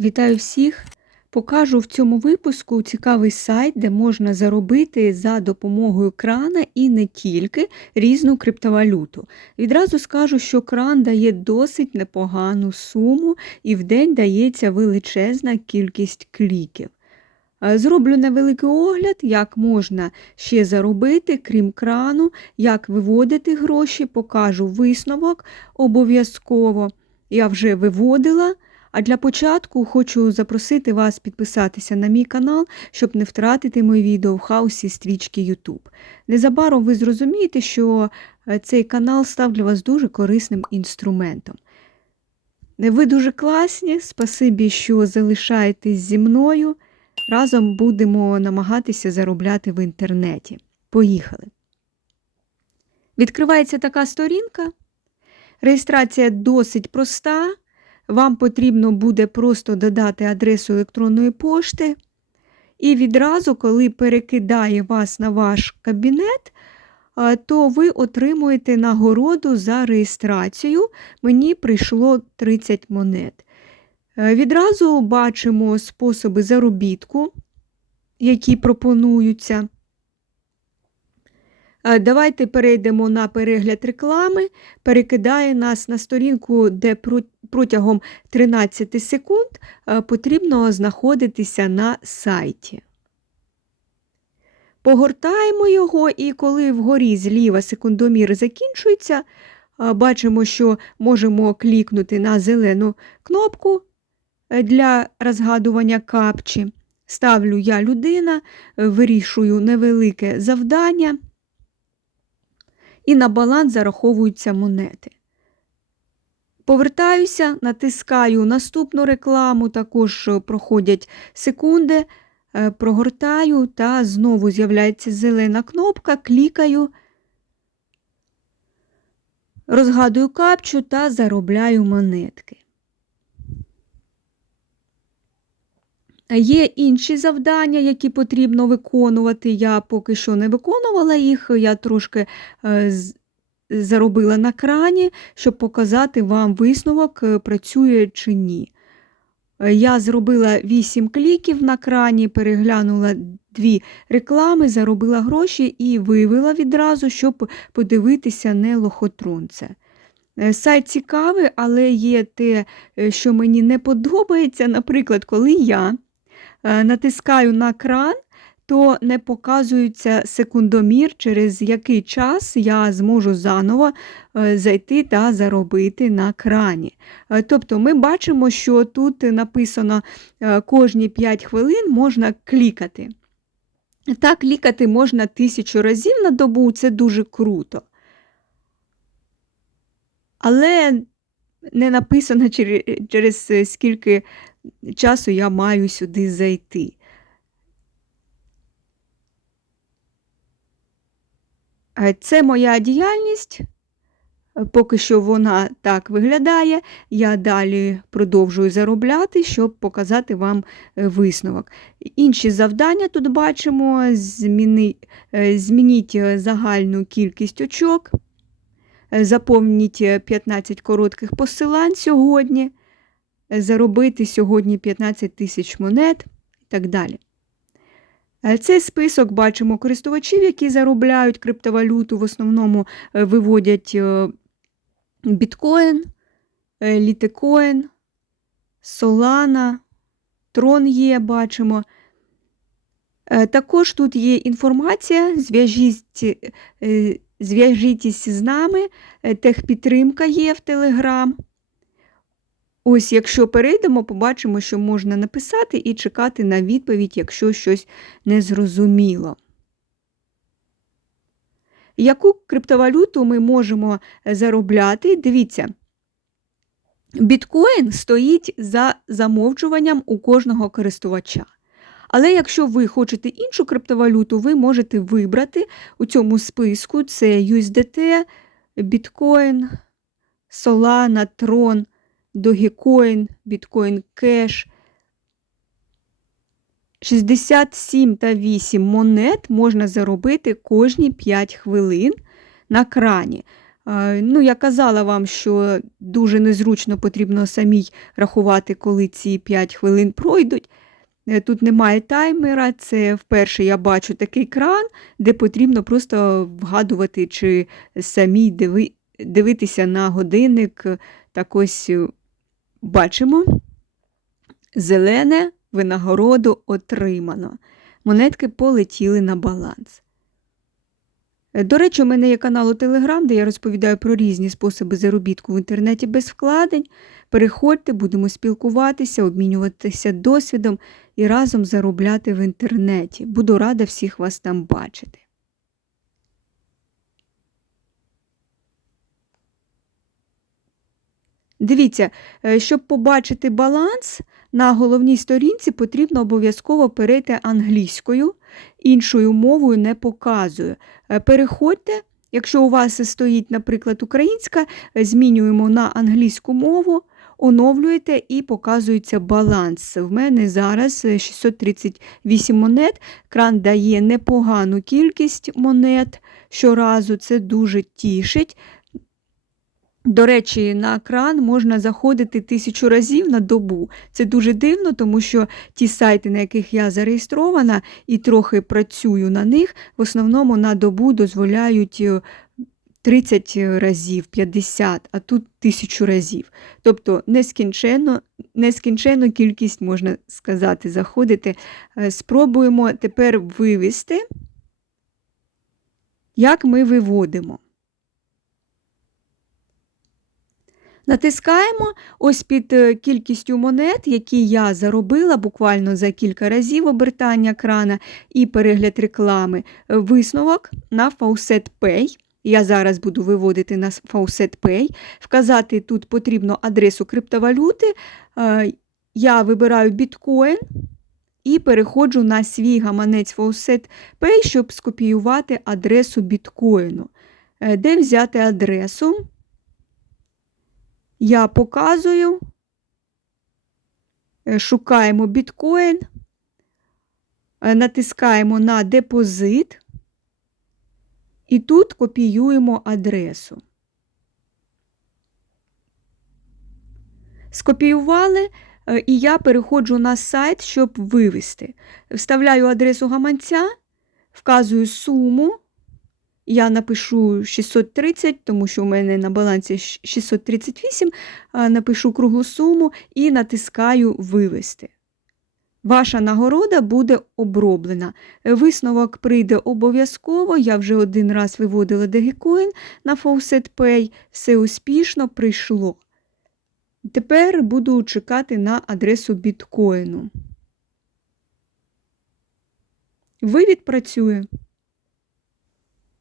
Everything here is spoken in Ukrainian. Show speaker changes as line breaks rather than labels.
Вітаю всіх! Покажу в цьому випуску цікавий сайт, де можна заробити за допомогою крана і не тільки різну криптовалюту. Відразу скажу, що кран дає досить непогану суму і в день дається величезна кількість кліків. Е, Зроблю невеликий огляд, як можна ще заробити, крім крану, як виводити гроші, покажу висновок обов'язково. Я вже виводила. А для початку хочу запросити вас підписатися на мій канал, щоб не втратити мої відео в хаосі стрічки YouTube. Незабаром ви зрозумієте, що е, цей канал став для вас дуже корисним інструментом. Ви дуже класні, спасибі, що залишаєтесь зі мною. Разом будемо намагатися заробляти в інтернеті. Поїхали. Відкривається така сторінка. Реєстрація досить проста. Вам потрібно буде просто додати адресу електронної пошти. І відразу, коли перекидає вас на ваш кабінет, то ви отримуєте нагороду за реєстрацію. Мені прийшло 30 монет. Е, відразу бачимо способи заробітку, які пропонуються. Е, Давайте перейдемо на перегляд реклами, перекидає нас на сторінку, де протягом 13 секунд е, потрібно знаходитися на сайті. Погортаємо його, і коли вгорі зліва секундомір закінчується, е, бачимо, що можемо клікнути на зелену кнопку для розгадування капчі. Ставлю я людина, вирішую невелике завдання і на баланс зараховуються монети. Повертаюся, натискаю наступну рекламу, також проходять секунди, е, прогортаю та знову з'являється зелена кнопка, клікаю, розгадую капчу та заробляю монетки. Є інші завдання, які потрібно виконувати. Я поки що не виконувала їх, я трошки е, заробила на крані, щоб показати вам висновок, е, працює чи ні. Е, я зробила 8 кліків на крані, переглянула дві реклами, заробила гроші і вивела відразу, щоб подивитися не лохотронце. Сайт цікавий, але є те, що мені не подобається. Наприклад, коли я Е, натискаю на кран, то не показується секундомір, через який час я зможу заново е, зайти та заробити на крані. Е, тобто ми бачимо, що тут написано кожні 5 хвилин можна клікати. Так, клікати можна тисячу разів на добу, це дуже круто. Але не написано через скільки часу я маю сюди зайти. Це моя діяльність, поки що вона так виглядає. Я далі продовжую заробляти, щоб показати вам е, висновок. Інші завдання тут бачимо: Зміни, е, змініть загальну кількість очок, заповніть 15 коротких посилань сьогодні заробити сьогодні 15 тисяч монет і так далі. Е, цей список бачимо користувачів, які заробляють криптовалюту, в основному е, виводять е, біткоін, літикоін, Солана, Трон є, бачимо. Також тут є інформація, зв'яжіть з нами, техпідтримка є в Телеграм. Ось, якщо перейдемо, побачимо, що можна написати і чекати на відповідь, якщо щось незрозуміло. Яку криптовалюту ми можемо заробляти? Дивіться, біткоін стоїть за замовчуванням у кожного користувача. Але якщо ви хочете іншу криптовалюту, ви можете вибрати у цьому списку це USDT, біткоін, Solana, Tron. Dogecoin, Bitcoin Cash. 67 та 8 монет можна заробити кожні 5 хвилин на крані. Е, Ну, я казала вам, що дуже незручно потрібно самій рахувати, коли ці 5 хвилин пройдуть. Е, Тут немає таймера, це вперше я бачу такий кран, де потрібно просто вгадувати, чи самій диви... дивитися на годинник. Так ось бачимо. Зелене винагороду отримано. Монетки полетіли на баланс. Е, До речі, у мене є канал у Телеграм, де я розповідаю про різні способи заробітку в інтернеті без вкладень. Переходьте, будемо спілкуватися, обмінюватися досвідом і разом заробляти в інтернеті. Буду рада всіх вас там бачити. Дивіться, е, щоб побачити баланс, на головній сторінці потрібно обов'язково перейти англійською, іншою мовою не показую. Е, Переходьте, якщо у вас стоїть, наприклад, українська, е, змінюємо на англійську мову, оновлюєте і показується баланс. В мене зараз е, 638 монет. Кран дає непогану кількість монет щоразу, це дуже тішить. До речі, на кран можна заходити тисячу разів на добу. Це дуже дивно, тому що ті сайти, на яких я зареєстрована і трохи працюю на них, в основному на добу дозволяють е, 30 разів, 50, а тут тисячу разів. Тобто нескінченно, нескінченну кількість, можна сказати, заходити. Е, Спробуємо тепер вивести, як ми виводимо. Натискаємо ось під е, кількістю монет, які я заробила буквально за кілька разів обертання крана і перегляд реклами. Е, Висновок на Faucet Pay. Я зараз буду виводити на Faucet Pay. Вказати тут потрібно адресу криптовалюти. Е, Я вибираю біткоін і переходжу на свій гаманець Faucet Pay, щоб скопіювати адресу біткоїну. Де взяти адресу? Я показую, Е, шукаємо біткоін, е, натискаємо на депозит і тут копіюємо адресу. Скопіювали, е, і я переходжу на сайт, щоб вивести. Вставляю адресу гаманця, вказую суму. Я напишу 630, тому що у мене на балансі 638, напишу круглу суму і натискаю Вивести. Ваша нагорода буде оброблена. Висновок прийде обов'язково. Я вже один раз виводила Dogecoin на Faucet Pay. Все успішно прийшло. Тепер буду чекати на адресу біткоїну. Вивід працює.